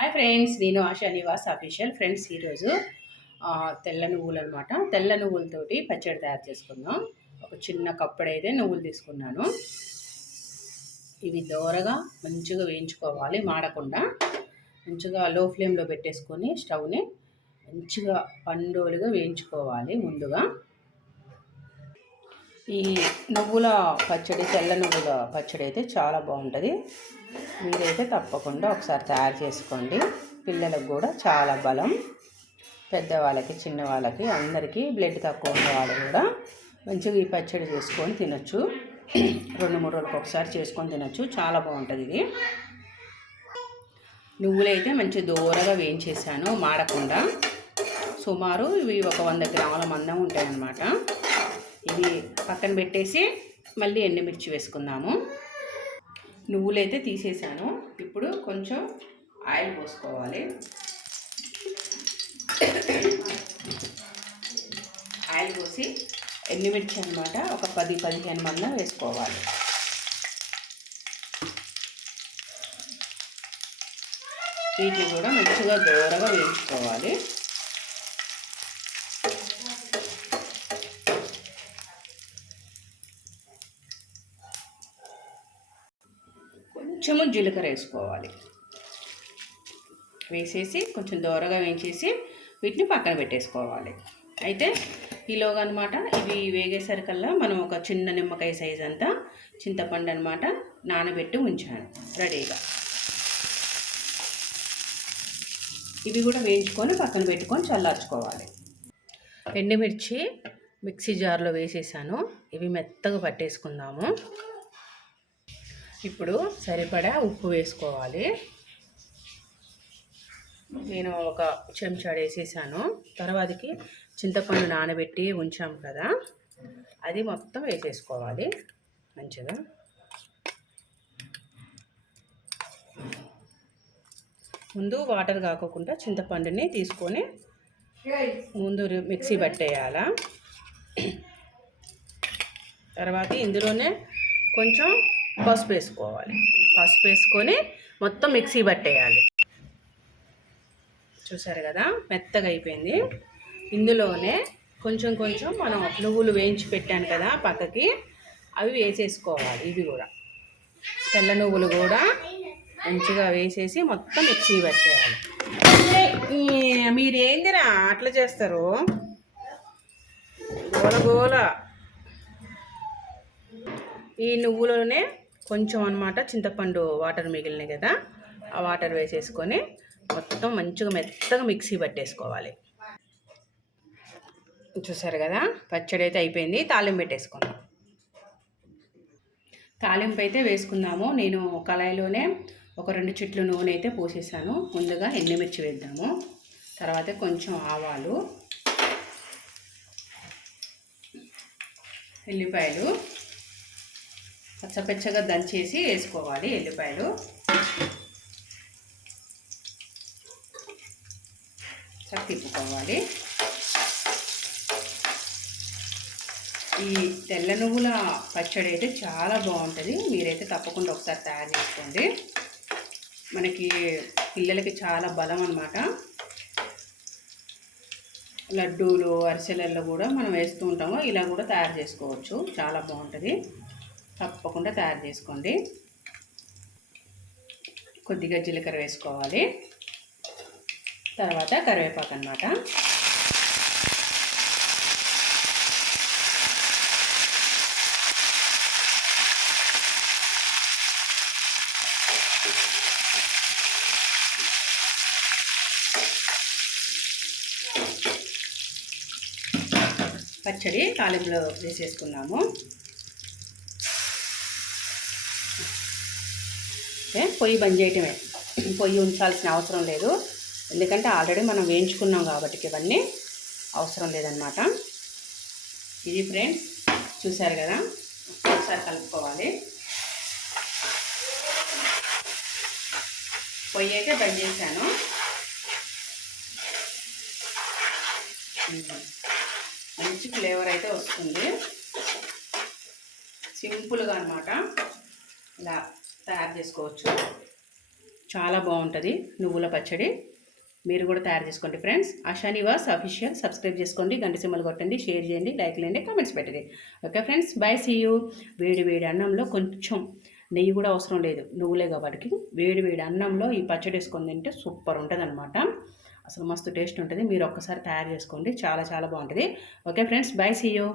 Hi friends నేను ASHA Nivas official friends ఈరోజు తెల్ల నువ్వులు అనమాట తెల్ల నువ్వులతోటి పచ్చడి తయారు చేసుకుందాం. ఒక చిన్న కప్పుడైతే నువ్వులు తీసుకున్నాను. ఇవి దోరగా మంచిగా వేయించుకోవాలి మాడకుండా. మంచిగా లో ఫ్లేమ్లో పెట్టేసుకొని స్టవ్ని మంచిగా పండోలుగా వేయించుకోవాలి ముందుగా. ఈ నువ్వుల పచ్చడి తెల్ల నువ్వుల పచ్చడి అయితే చాలా బాగుంటుంది. మీరైతే తప్పకుండా ఒకసారి తయారు చేసుకోండి. పిల్లలకు కూడా చాలా బలం. పెద్దవాళ్ళకి చిన్నవాళ్ళకి అందరికీ బ్లడ్ తక్కువ ఉన్న వాళ్ళు కూడా మంచిగా ఈ పచ్చడి చేసుకొని తినొచ్చు. రెండు మూడు రోజులకు ఒకసారి చేసుకొని తినొచ్చు. చాలా బాగుంటుంది ఇది. నువ్వులైతే మంచి దూరగా వేయించేసాను మాడకుండా. సుమారు ఇవి ఒక వంద గ్రాముల మందం ఉంటాయన్నమాట. ఇది పక్కన పెట్టేసి మళ్ళీ ఎండుమిర్చి వేసుకుందాము. నువ్వులైతే తీసేసాను. ఇప్పుడు కొంచెం ఆయిల్ పోసుకోవాలి. ఆయిల్ పోసి ఎండుమిర్చి అనమాట ఒక పది పదిహేను మందం వేసుకోవాలి. వీటిని కూడా మంచిగా దూరగా వేయించుకోవాలి. కొంచెము జీలకర్ర వేసుకోవాలి. వేసేసి కొంచెం దూరగా వేయించేసి వీటిని పక్కన పెట్టేసుకోవాలి. అయితే ఈలోగా అనమాట ఇవి వేగేసరికల్లా మనం ఒక చిన్న నిమ్మకాయ సైజ్ అంతా చింతపండు అనమాట నానబెట్టి ఉంచాను రెడీగా. ఇవి కూడా వేయించుకొని పక్కన పెట్టుకొని చల్లార్చుకోవాలి. ఎండుమిర్చి మిక్సీ జార్లో వేసేసాను. ఇవి మెత్తగా పట్టేసుకుందాము. ఇప్పుడు సరిపడా ఉప్పు వేసుకోవాలి. నేను ఒక చెంచాడు వేసేసాను. తర్వాతకి చింతపండు నానబెట్టి ఉంచాం కదా అది మొత్తం వేసేసుకోవాలి. మంచిగా. ముందు వాటర్ కాకోకుండా చింతపండుని తీసుకొని ముందు మిక్సీ పట్టేయాలా. తర్వాత ఇందులోనే కొంచెం పసుపు వేసుకోవాలి పసుపు వేసుకొని మొత్తం మిక్సీ పట్టేయాలి. చూసారు కదా? మెత్తగా అయిపోయింది. ఇందులోనే కొంచెం కొంచెం మనం నువ్వులు వేయించి పెట్టాను కదా పక్కకి అవి వేసేసుకోవాలి. ఇవి కూడా. తెల్ల నువ్వులు కూడా మంచిగా వేసేసి మొత్తం మిక్సీ పెట్టేయాలి. మీరు ఏందిరా అట్లా చేస్తారు? గోల గోల. ఈ నువ్వులోనే కొంచెం అన్నమాట చింతపండు వాటర్ మిగిలినాయి కదా ఆ వాటర్ వేసేసుకొని మొత్తం మంచిగా మెత్తగా మిక్సీ పట్టేసుకోవాలి. చూసారు కదా పచ్చడి అయితే అయిపోయింది తాలింపు పెట్టేసుకుందాం. తాలింపు అయితే వేసుకుందాము. నేను కళాయిలోనే ఒక రెండు చెట్లు నూనె అయితే పోసేసాను. ముందుగా ఎండుమిర్చి వేద్దాము. తర్వాత కొంచెం ఆవాలు ఎల్లిపాయలు పచ్చపచ్చగా దంచేసి వేసుకోవాలి ఎల్లిపాయలు. తిప్పుకోవాలి. ఈ తెల్ల నువ్వుల పచ్చడి అయితే చాలా బాగుంటుంది. మీరైతే తప్పకుండా ఒకసారి తయారు చేసుకోండి. మనకి పిల్లలకి చాలా బలం అనమాట లడ్డూలు అరిసెలలో కూడా మనం వేస్తూ ఉంటాము. ఇలా కూడా తయారు చేసుకోవచ్చు. చాలా బాగుంటుంది. తప్పకుండా తయారు చేసుకోండి. కొద్దిగా జీలకర్ర వేసుకోవాలి. తర్వాత కరివేపాకు అన్నమాట. పచ్చడి తాలింపులో వేసేసుకున్నాము. పొయ్యి బంద్ చేయటమే. పొయ్యి ఉంచాల్సిన అవసరం లేదు. ఎందుకంటే ఆల్రెడీ మనం వేయించుకున్నాం కాబట్టి ఇవన్నీ అవసరం లేదనమాట ఇది ఫ్రెండ్స్ చూశారు కదా? ఒకసారి కలుపుకోవాలి. పొయ్యి అయితే బంద్ చేశాను. మంచి ఫ్లేవర్ అయితే వస్తుంది. సింపుల్గా అనమాట ఇలా తయారు చేసుకోవచ్చు. చాలా బాగుంటుంది. నువ్వుల పచ్చడి. మీరు కూడా తయారు చేసుకోండి friends. Asha Nivas official. Subscribe చేసుకోండి. గంట సింబల్ కొట్టండి. షేర్ చేయండి. లైక్ లేండి కామెంట్స్ పెట్టండి. Okay friends. Bye see you. వేడి వేడి అన్నంలో కొంచెం నెయ్యి కూడా అవసరం లేదు. నువ్వులే కాబట్టి వేడి వేడి అన్నంలో ఈ పచ్చడి వేసుకొని తింటే సూపర్ ఉంటుంది అనమాట అసలు మస్తు టేస్ట్ ఉంటుంది. మీరు ఒక్కసారి తయారు చేసుకోండి. చాలా చాలా బాగుంటుంది. Okay friends. Bye see you.